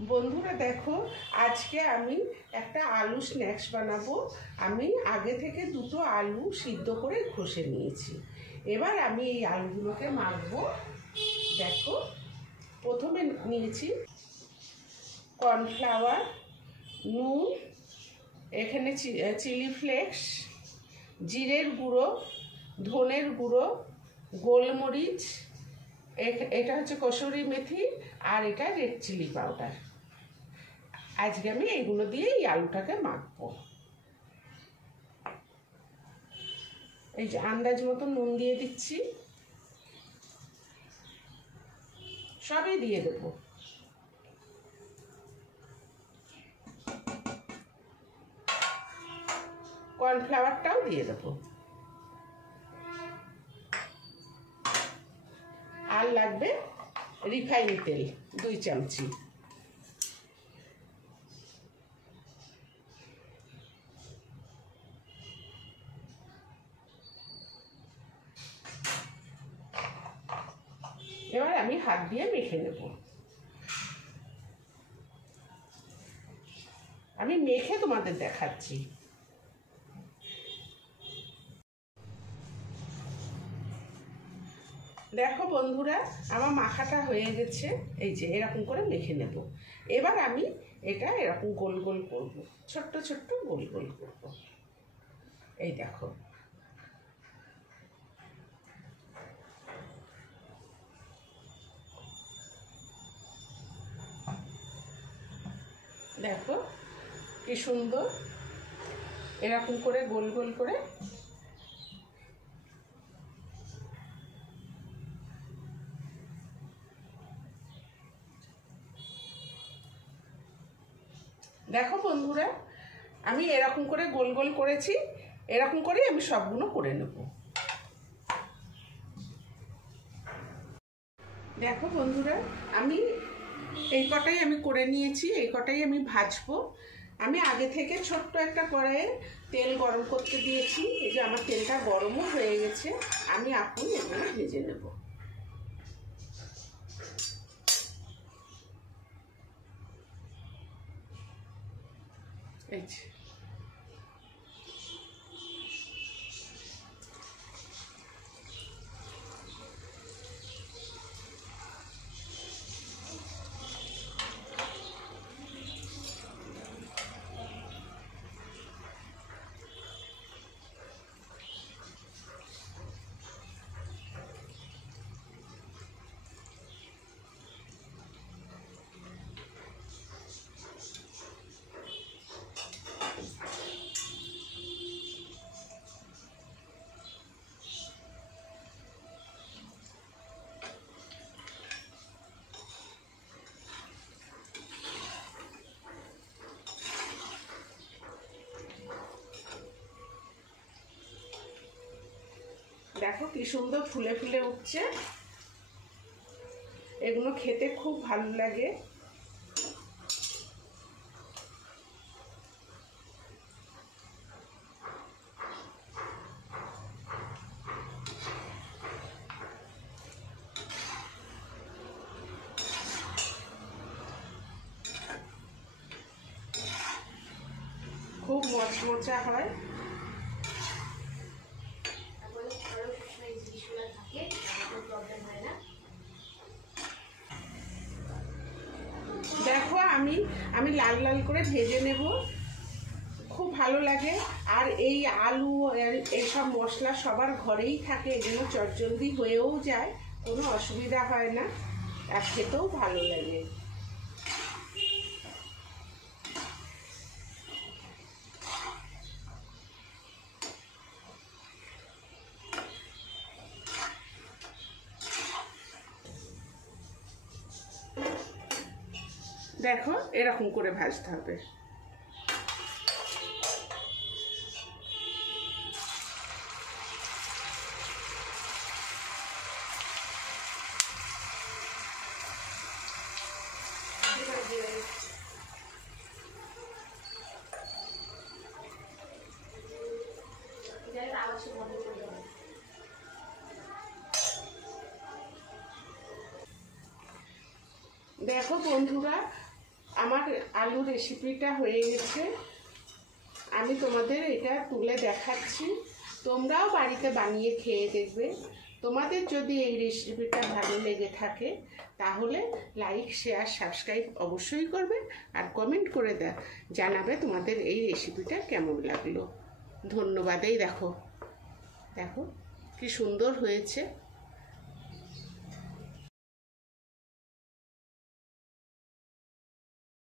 বন্ধুরা দেখো, আজকে আমি একটা আলু স্ন্যাক্স বানাবো। আমি আগে থেকে দুটো আলু সিদ্ধ করে ঘষে নিয়েছি। এবার আমি এই আলুগুলোকে মাখবো। দেখো, প্রথমে নিয়েছি কর্নফ্লাওয়ার, নুন, এখানে চিলি ফ্লেক্স, জিরের গুঁড়ো, ধনের গুঁড়ো, গোলমরিচ, এটা হচ্ছে কসুরি মেথি, আর এটা রেড চিলি পাউডার। আজকে আমি এগুলো দিয়ে এই আলুটাকে মাখবো। এই যে আন্দাজ মতো নুন দিয়ে দিচ্ছি, সবই দিয়ে দেবো। কর্নফ্লাওয়ারটাও দিয়ে দেবো। আর লাগবে রিফাইন তেল 2 চামচি। এবার আমি হাত দিয়ে মেখে নেব। আমি মেখে তোমাদের দেখাচ্ছি। দেখো বন্ধুরা, আমার মাখাটা হয়ে গেছে। এই যে এরকম করে মেখে নেব। এবার আমি এটা এরকম গোল গোল করব, ছোট্ট ছোট্ট গোল গোল করব। এই দেখো, দেখো কি সুন্দর, এরকম করে গোল গোল করে। দেখো বন্ধুরা, আমি এরকম করে গোল গোল করেছি। এরকম করেই আমি সবগুলো করে নেব। দেখো বন্ধুরা, আমি এই কটাই আমি করে নিয়েছি। এই কটাই আমি ভাজবো। আমি আগে থেকে ছোট্ট একটা কড়াইয়ে তেল গরম করতে দিয়েছি। এই যে আমার তেলটা গরমও হয়ে গেছে। আমি এখন এগুলো ভেজে নেব। এই যে দেখো কি সুন্দর ফুলে ফুলে উঠছে। এগুলো খেতে খুব ভালো লাগে। খুব মচমচা হয়। দেখো, আমি লাল লাল করে ভেজে নেব। খুব ভালো লাগে। আর এই আলু, এইসব মশলা সবার ঘরেই থাকে, এজন্য চটজলদি হয়েও যায়, কোনো অসুবিধা হয় না, আর খেতেও ভালো লাগে। দেখো, এরকম করে ভাজতে হবে। দেখো বন্ধুরা, আমার আলু রেসিপিটা হয়ে গেছে। আমি তোমাদের এটা তুলে দেখাচ্ছি, তোমরাও বাড়িতে বানিয়ে খেয়ে দেখবে। তোমাদের যদি এই রেসিপিটা ভালো লেগে থাকে তাহলে লাইক, শেয়ার, সাবস্ক্রাইব অবশ্যই করবে, আর কমেন্ট করে জানাবে তোমাদের এই রেসিপিটা কেমন লাগলো। ধন্যবাদ। এই দেখো দেখো কি সুন্দর হয়েছে।